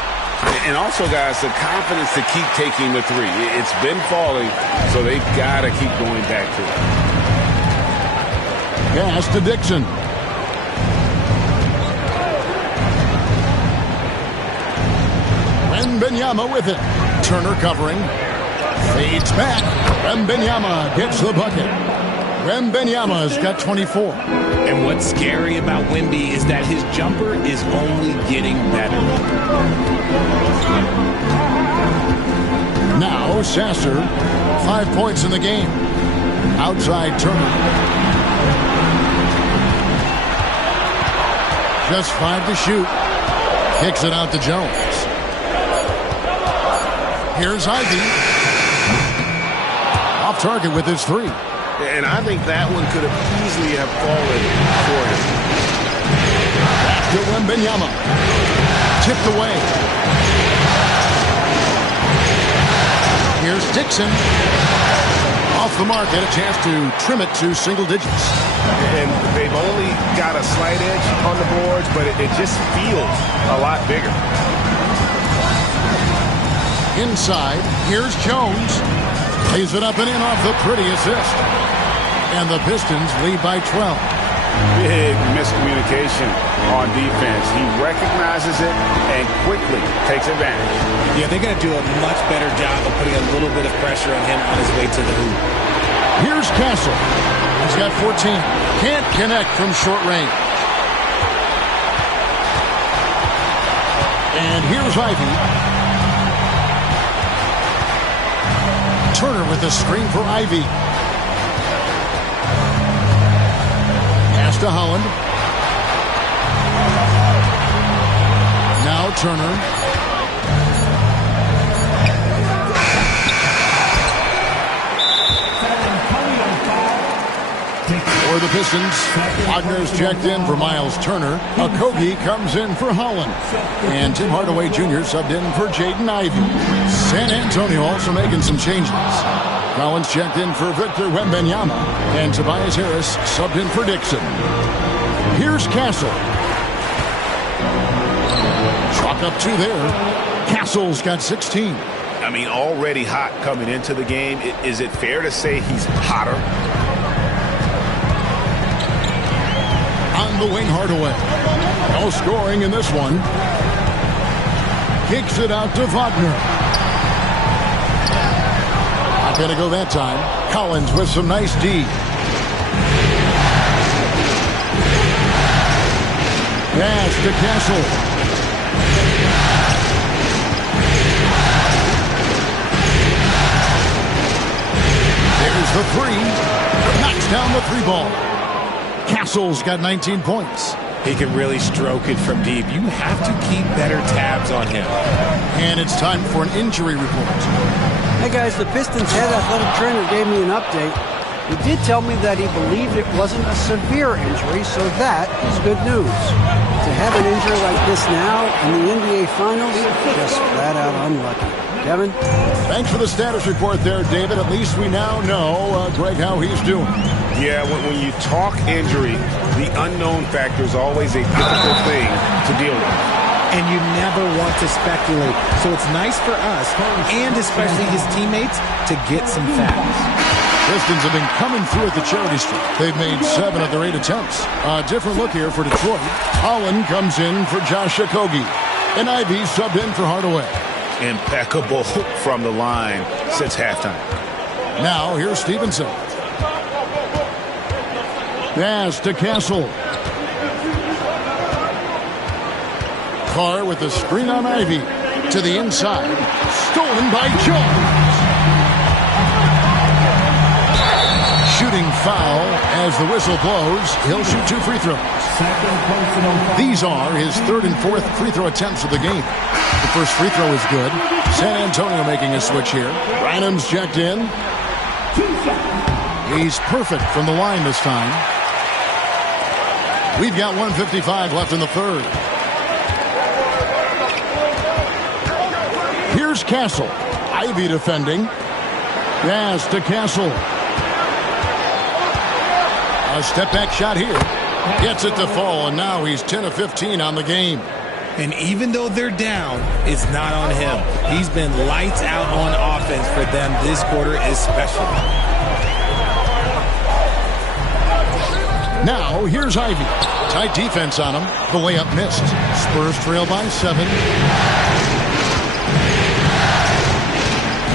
And also, guys, the confidence to keep taking the three. It's been falling, so they've got to keep going back to it. Pass to Dixon. Wembanyama with it. Turner covering. Fades back. Wembanyama gets the bucket. Wembanyama's got 24. And what's scary about Wemby is that his jumper is only getting better. Now Sasser, 5 points in the game. Outside Turner. Just 5 to shoot. Kicks it out to Jones. Here's Ivy. Off target with his three. And I think that one could have easily have fallen for him. Back to Wembanyama. Tipped away. Here's Dixon. Off the mark, had a chance to trim it to single digits. And they've only got a slight edge on the boards, but it just feels a lot bigger. Inside, here's Jones. Lays it up and in off the pretty assist. And the Pistons lead by 12. Big miscommunication on defense. He recognizes it and quickly takes advantage. Yeah, they're going to do a much better job of putting a little bit of pressure on him on his way to the hoop. Here's Castle. He's got 14. Can't connect from short range. And here's Ivy. Turner with the screen for Ivy. Pass to Holland. Now Turner. For the the Pistons. Wagner's checked in for Miles Turner. Okogie comes in for Holland. And Tim Hardaway Jr. subbed in for Jaden Ivey. San Antonio also making some changes. Collins checked in for Victor Wembanyama. And Tobias Harris subbed in for Dixon. Here's Castle. Chalk up 2 there. Castle's got 16. I mean, already hot coming into the game. Is it fair to say he's hotter? On the wing, Hardaway. No scoring in this one. Kicks it out to Wagner. Not going to go that time. Collins with some nice D. Pass to Castle. There's the 3. Knocks down the 3 ball. Castle's got 19 points. He can really stroke it from deep. You have to keep better tabs on him. And it's time for an injury report. Hey guys, the Pistons head athletic trainer gave me an update. He did tell me that he believed it wasn't a severe injury, so that is good news. To have an injury like this now in the NBA Finals, just flat out unlucky. Kevin? Thanks for the status report there, David. At least we now know, Greg, how he's doing. Yeah, when you talk injury, the unknown factor is always a difficult thing to deal with. And you never want to speculate. So it's nice for us, and especially his teammates, to get some facts. Pistons have been coming through at the charity strip. They've made 7 of their 8 attempts. A different look here for Detroit. Holland comes in for Josh Okogie. And Ivey subbed in for Hardaway. Impeccable from the line since halftime. Now here's Stevenson. Pass to Castle. Carr with the screen on Ivey. To the inside. Stolen by Jones. Shooting foul as the whistle blows. He'll shoot 2 free throws. These are his 3rd and 4th free throw attempts of the game. The first free throw is good. San Antonio making a switch here. Branham's checked in. He's perfect from the line this time. We've got 1:55 left in the 3rd. Here's Castle. Ivey defending. Pass to Castle. A step-back shot here. Gets it to fall, and now he's 10 of 15 on the game. And even though they're down, it's not on him. He's been lights out on offense for them this quarter especially. Now, here's Ivey. Tight defense on him. The layup missed. Spurs trail by 7.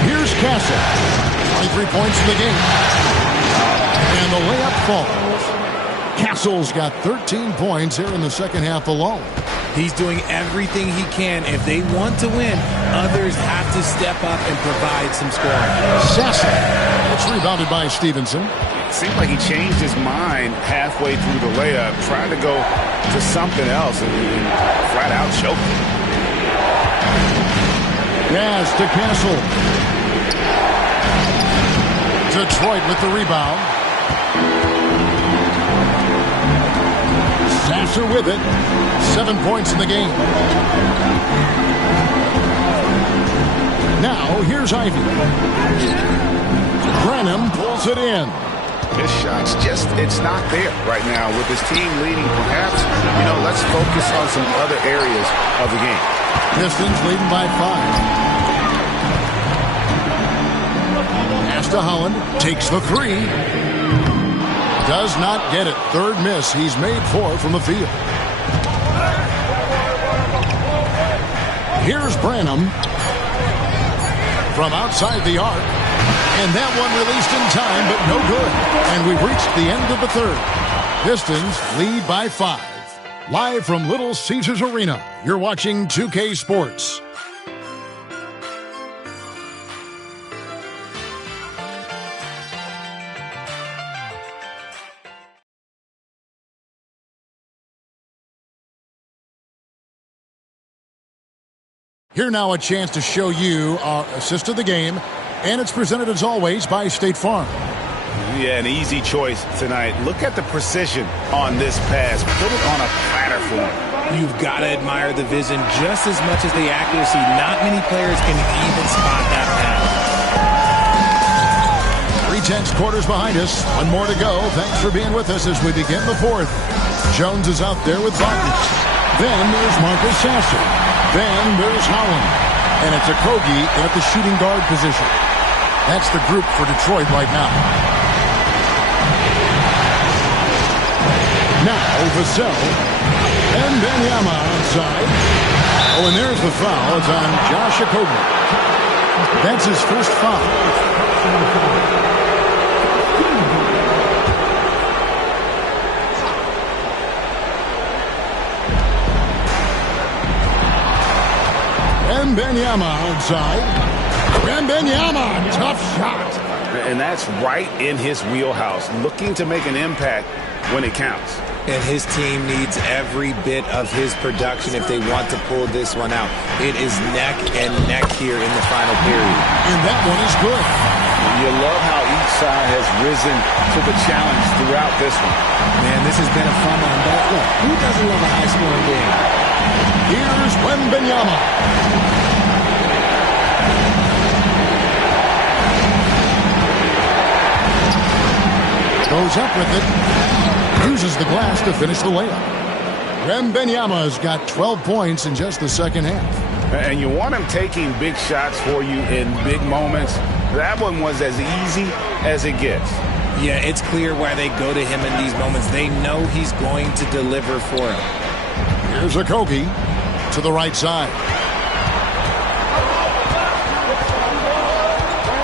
Here's Castle. 23 points in the game. And the layup falls. Castle's got 13 points here in the second half alone. He's doing everything he can. If they want to win, others have to step up and provide some scoring. Sasser. It's rebounded by Stevenson. It seemed like he changed his mind halfway through the layup, trying to go to something else, and flat out choked him. Pass to Castle. Detroit with the rebound. Sasser with it. 7 points in the game. Now, here's Ivey. Branham pulls it in. His shot's just, it's not there right now. With his team leading, perhaps, let's focus on some other areas of the game. Pistons leading by 5. Pass to Holland. Takes the 3. Does not get it. 3rd miss. He's made 4 from the field. Here's Branham from outside the arc. And that one released in time, but no good. And we've reached the end of the 3rd. Pistons lead by 5. Live from Little Caesars Arena, you're watching 2K Sports. Here now a chance to show you our assist of the game, and it's presented as always by State Farm. Yeah, an easy choice tonight. Look at the precision on this pass. Put it on a platter for him. You've got to admire the vision just as much as the accuracy. Not many players can even spot that pass. 3/10 quarters behind us. One more to go. Thanks for being with us as we begin the fourth. Jones is out there with Wagner. Then there's Marcus Sasser. Then there's Howland. And it's a Kogi at the shooting guard position. That's the group for Detroit right now. Now Vassell. And Benyama outside. Oh, and there's the foul. It's on Josh Okogie. That's his first foul. Benyama outside. Benyama, tough shot. And that's right in his wheelhouse, looking to make an impact when it counts. And his team needs every bit of his production if they want to pull this one out. It is neck and neck here in the final period. And that one is good. You love how each side has risen to the challenge throughout this one. Man, this has been a fun one. But look, who doesn't love a high-scoring game? Here's Benyama. Goes up with it. Uses the glass to finish the layup. Benyama's got 12 points in just the second half. And you want him taking big shots for you in big moments. That one was as easy as it gets. Yeah, it's clear why they go to him in these moments. They know he's going to deliver for him. Here's Okogie to the right side.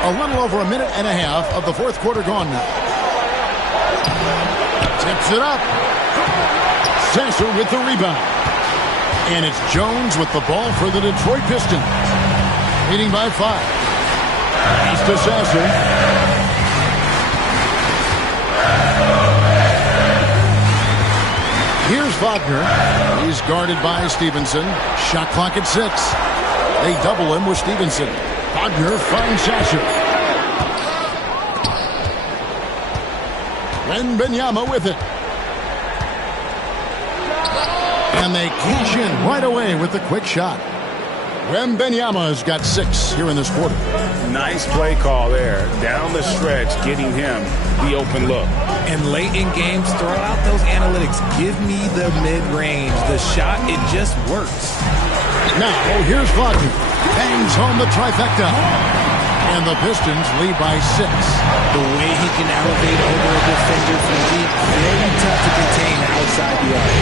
A little over a minute and a half of the fourth quarter gone now. Tips it up. Sasser with the rebound. And it's Jones with the ball for the Detroit Pistons. Leading by 5. Pass to Sasser. Here's Wagner. He's guarded by Stevenson. Shot clock at 6. They double him with Stevenson. Wagner finds Sasser. Benyama with it. And they cash in right away with the quick shot. Benyama's got 6 here in this quarter. Nice play call there. Down the stretch, getting him the open look. And late in games, throw out those analytics. Give me the mid-range. The shot, it just works. Now, here's Wagner. Bangs home the trifecta. And the Pistons lead by 6. The way he can elevate over a defender from deep, very tough to contain outside the arc.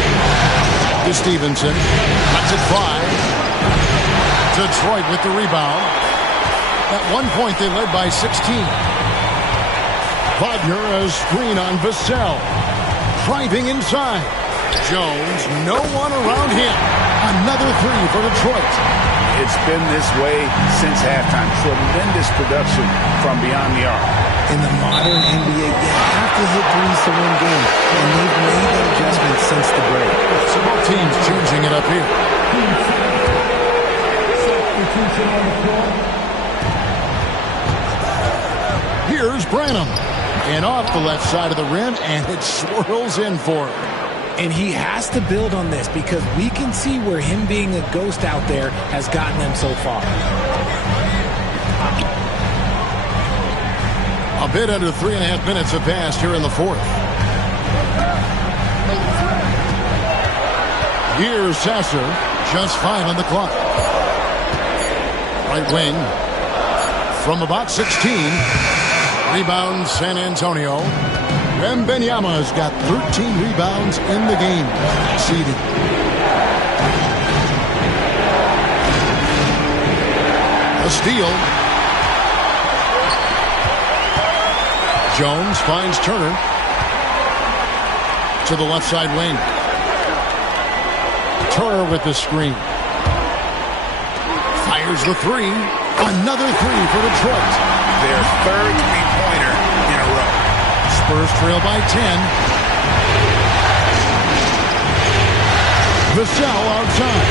To Stevenson. Cuts it 5. Detroit with the rebound. At one point, they led by 16. Wagner, a screen on Vassell. Driving inside. Jones, no one around him. Another 3 for Detroit. It's been this way since halftime. Tremendous production from beyond the arc. In the modern NBA, you have to hit threes to win games, and they've made that adjustment since the break. So both teams changing it up here. Here's Branham. And off the left side of the rim, and it swirls in for him. And he has to build on this because we can see where him being a ghost out there has gotten them so far. A bit under 3.5 minutes have passed here in the fourth. Here's Sasser, just 5 on the clock. Right wing from about 16. Rebound San Antonio. Benyama's got 13 rebounds in the game. Seeding. A steal. Jones finds Turner to the left side wing. Turner with the screen. Fires the 3. Another 3 for Detroit. Their third three-pointer in a row. Spurs trail by 10. Vassell outside.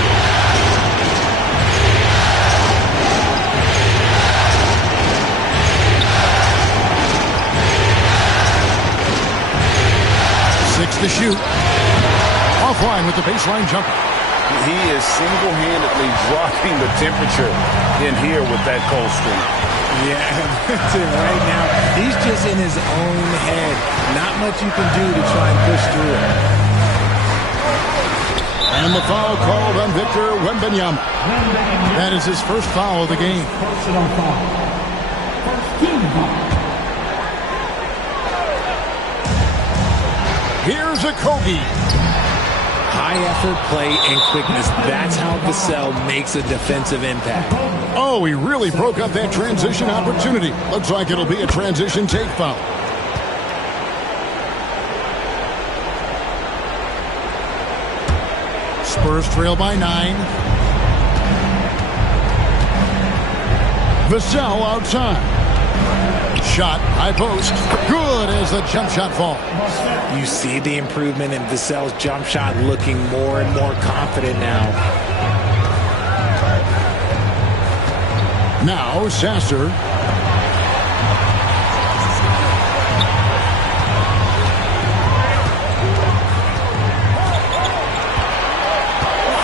Fakes the shoot. Offline with the baseline jumper. He is single-handedly dropping the temperature in here with that cold streak. Yeah, right now, he's just in his own head. Not much you can do to try and push through it. And the foul called on Victor Wembanyama. That is his first foul of the game. Personal foul. First team foul. Here's a Kogi. High effort play and quickness. That's how Vassell makes a defensive impact. Oh, he really broke up that transition opportunity. Looks like it'll be a transition take foul. Spurs trail by 9. Vassell outside. Shot, high post. Good as the jump shot falls. You see the improvement in Vassell's jump shot, looking more and more confident now. Now, Sasser.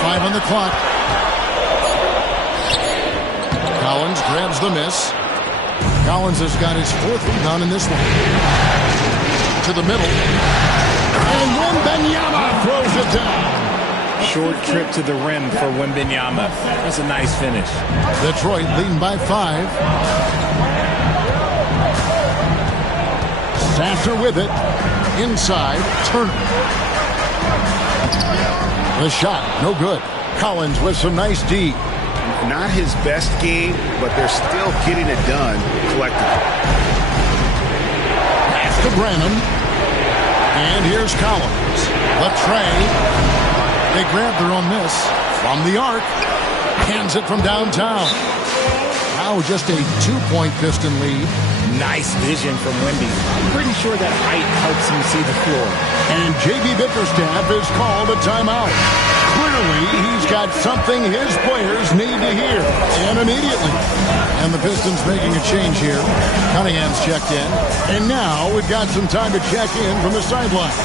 Five on the clock. Collins grabs the miss. Collins has got his 4th rebound in this one. To the middle. And Wembanyama throws it down. Short trip to the rim for Wembanyama. That's a nice finish. Detroit leading by 5. Sasser with it. Inside. Turner. The shot, no good. Collins with some nice D. Not his best game, but they're still getting it done collectively. Pass to Branham. And here's Collins. The tray. They grab their own miss from the arc. Hands it from downtown. Now just a 2-point Piston lead. Nice vision from Wemby. I'm pretty sure that height helps him see the floor. And J.B. Bickerstaff is called a timeout. Clearly, he's got something his players need to hear, and immediately. And the Pistons making a change here. Cunningham's checked in. And now we've got some time to check in from the sideline.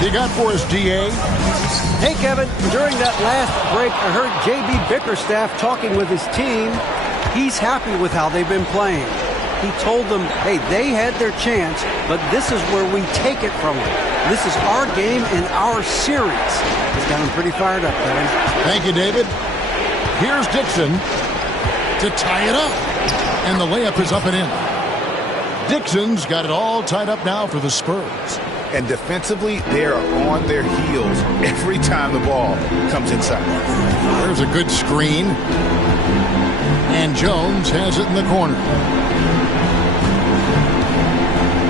You got for us, D.A.? Hey, Kevin, during that last break, I heard J.B. Bickerstaff talking with his team. He's happy with how they've been playing. He told them, hey, they had their chance, but this is where we take it from them. This is our game and our series. He's got him pretty fired up, Kevin. Thank you, David. Here's Dixon to tie it up. And the layup is up and in. Dixon's got it all tied up now for the Spurs. And defensively, they are on their heels every time the ball comes inside. There's a good screen. And Jones has it in the corner.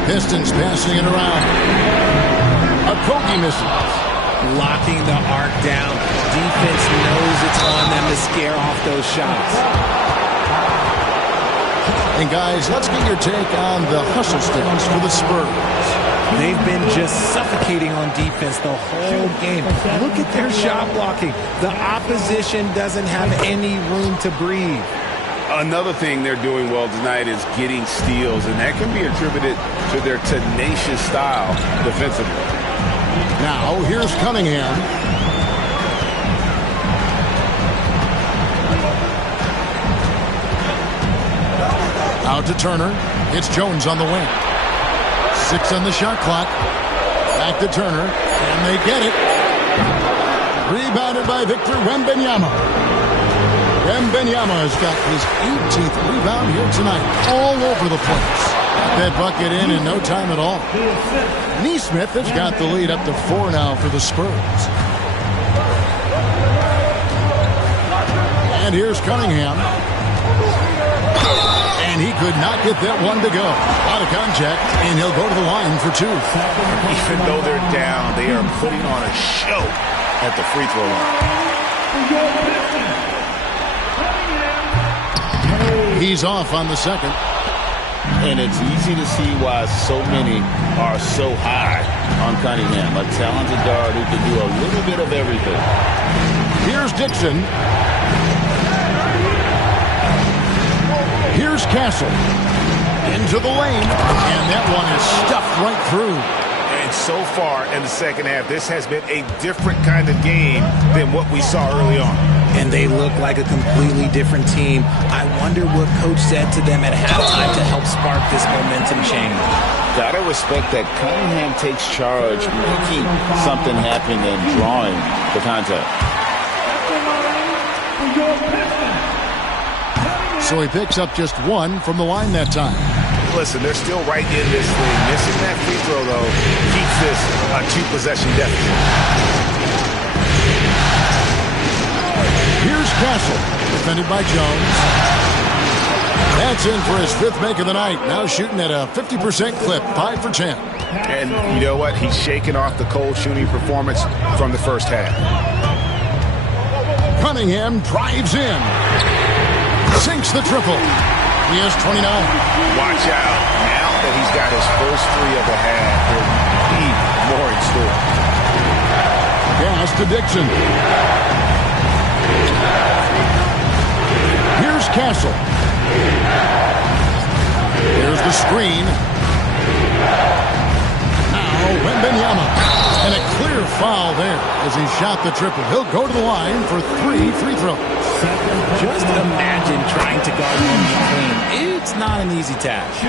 Pistons passing it around. A Kogi misses. Locking the arc down. Defense knows it's on them to scare off those shots. And guys, let's get your take on the hustle sticks for the Spurs. They've been just suffocating on defense the whole game. Look at their shot blocking. The opposition doesn't have any room to breathe. Another thing they're doing well tonight is getting steals, and that can be attributed to their tenacious style defensively. Now, here's Cunningham. Out to Turner. It's Jones on the wing. 6 on the shot clock. Back to Turner, and they get it. Rebounded by Victor Wembanyama. Wembanyama has got his 18th rebound here tonight. All over the place. Got that bucket in no time at all. Neesmith has got the lead up to 4 now for the Spurs. And here's Cunningham. And he could not get that one to go. Out of contact, and he'll go to the line for 2. Even though they're down, they are putting on a show at the free throw line. He's off on the second. And it's easy to see why so many are so high on Cunningham, a talented guard who can do a little bit of everything. Here's Dixon. Here's Castle. Into the lane. And that one is stuffed right through. And so far in the second half, this has been a different kind of game than what we saw early on. And they look like a completely different team. I wonder what Coach said to them at halftime to help spark this momentum change. Gotta respect that Cunningham takes charge, making something happen and drawing the contact. So he picks up just one from the line that time. Listen, they're still right in this thing. Missing that free throw, though, keeps this a two-possession deficit. Here's Castle, defended by Jones. That's in for his 5th make of the night. Now shooting at a 50% clip, 5 for 10. And you know what? He's shaking off the cold shooting performance from the first half. Cunningham drives in. Sinks the triple. He has 29. Watch out. Now that he's got his first 3 of the half, there'll be more in store. Pass to Dixon. Here's Castle. There's the screen. Now Wembanyama. And a clear foul there as he shot the triple. He'll go to the line for 3 free throws. Just imagine trying to guard him clean. It's not an easy task.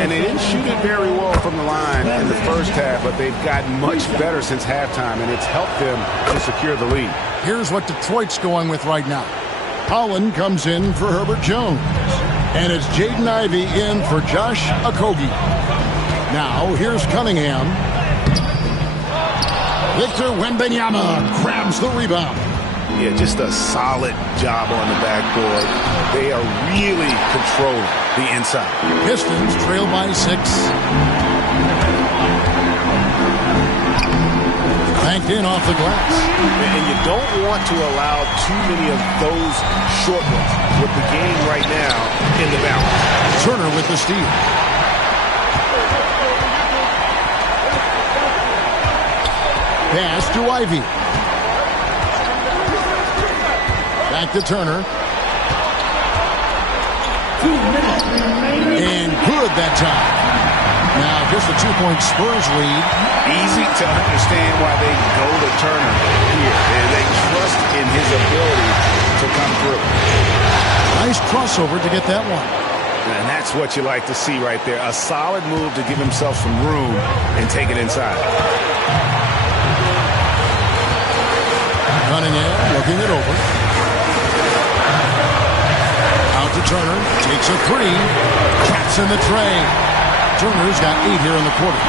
And they didn't shoot it very well from the line in the first half, but they've gotten much better since halftime, and it's helped them to secure the lead. Here's what Detroit's going with right now. Holland comes in for Herbert Jones. And it's Jaden Ivey in for Josh Okogie. Now, here's Cunningham. Victor Wembanyama grabs the rebound. Yeah, just a solid job on the backboard. They are really controlling the inside. Pistons trail by 6. Banked in off the glass. And you don't want to allow too many of those short ones with the game right now in the balance. Turner with the steal. Pass to Ivy. Back to Turner. And good that time. Now just a 2-point Spurs lead. Easy to understand why they go to Turner here. They trust in his ability to come through. Nice crossover to get that one. And that's what you like to see right there. A solid move to give himself some room and take it inside. Cunningham looking it over. Out to Turner. Takes a 3. Traps in the tray. Turner's got 8 here in the quarter.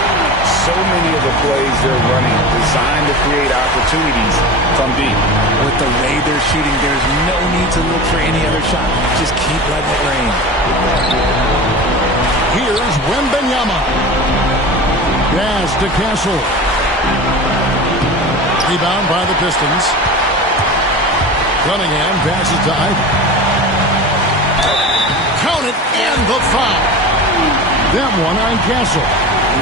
So many of the plays they're running designed to create opportunities from deep. With the way they're shooting, there's no need to look for any other shot. Just keep letting it rain. Here's Wembanyama. Pass to Castle. Rebound by the Pistons. Cunningham passes to Ivy. Count it and the foul. That one on Castle.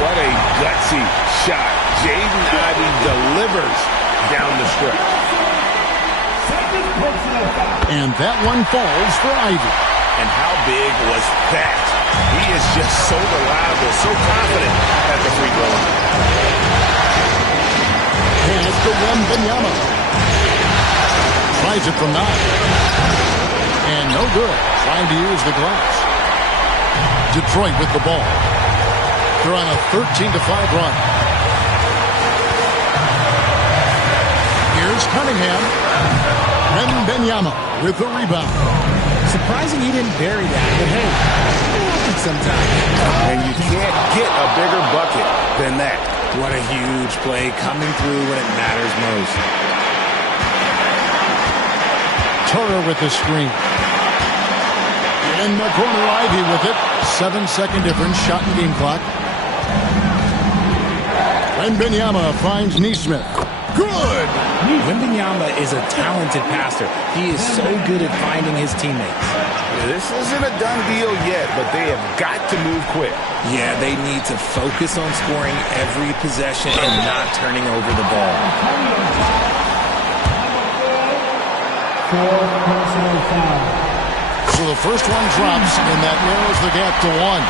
What a gutsy shot. Jaden Ivey delivers down the stretch. And that one falls for Ivy. And how big was that? He is just so reliable, so confident at the free throw line. Pass to Wembanyama. Tries it from 9. And no good. Trying to use the glass. Detroit with the ball. They're on a 13-5 run. Here's Cunningham. Wembanyama with the rebound. Surprising he didn't bury that, but hey, it happens sometimes. And you can't get a bigger bucket than that. What a huge play coming through when it matters most. Turner with the screen. In the corner, Ivy with it. 7-second difference, shot and game clock. Wembanyama finds Neesmith. Good! Wembanyama is a talented passer. He is so good at finding his teammates. This isn't a done deal yet, but they have got to move quick. Yeah, they need to focus on scoring every possession and not turning over the ball. 4 personal fouls. So the first one drops, and that narrows the gap to 1.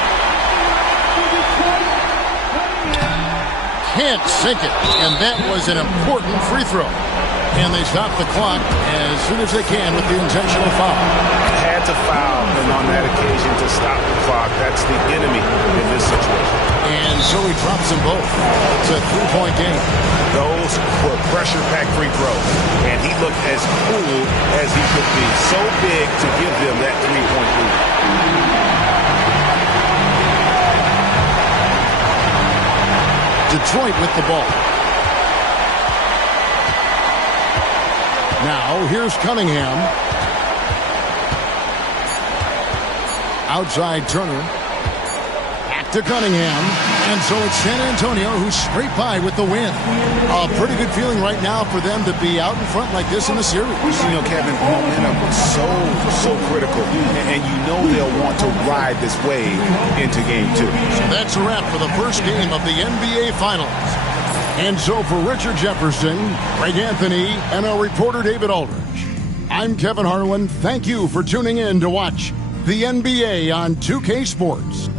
can't sink it. And that was an important free throw. And they stop the clock as soon as they can with the intentional foul. Had to foul, and on that occasion to stop the clock. That's the enemy in this situation. And so he drops them both. It's a three-point game. Those were pressure-packed free throws, and he looked as cool as he could be. So big to give them that three-point lead. Detroit with the ball. Now, here's Cunningham. Outside Turner. Back to Cunningham. And so it's San Antonio who scraped by with the win. A pretty good feeling right now for them to be out in front like this in the series. You know, Kevin, momentum is so critical. And you know they'll want to ride this wave into game 2. So that's a wrap for the first game of the NBA Finals. And so for Richard Jefferson, Greg Anthony, and our reporter David Aldridge, I'm Kevin Harlan. Thank you for tuning in to watch the NBA on 2K Sports.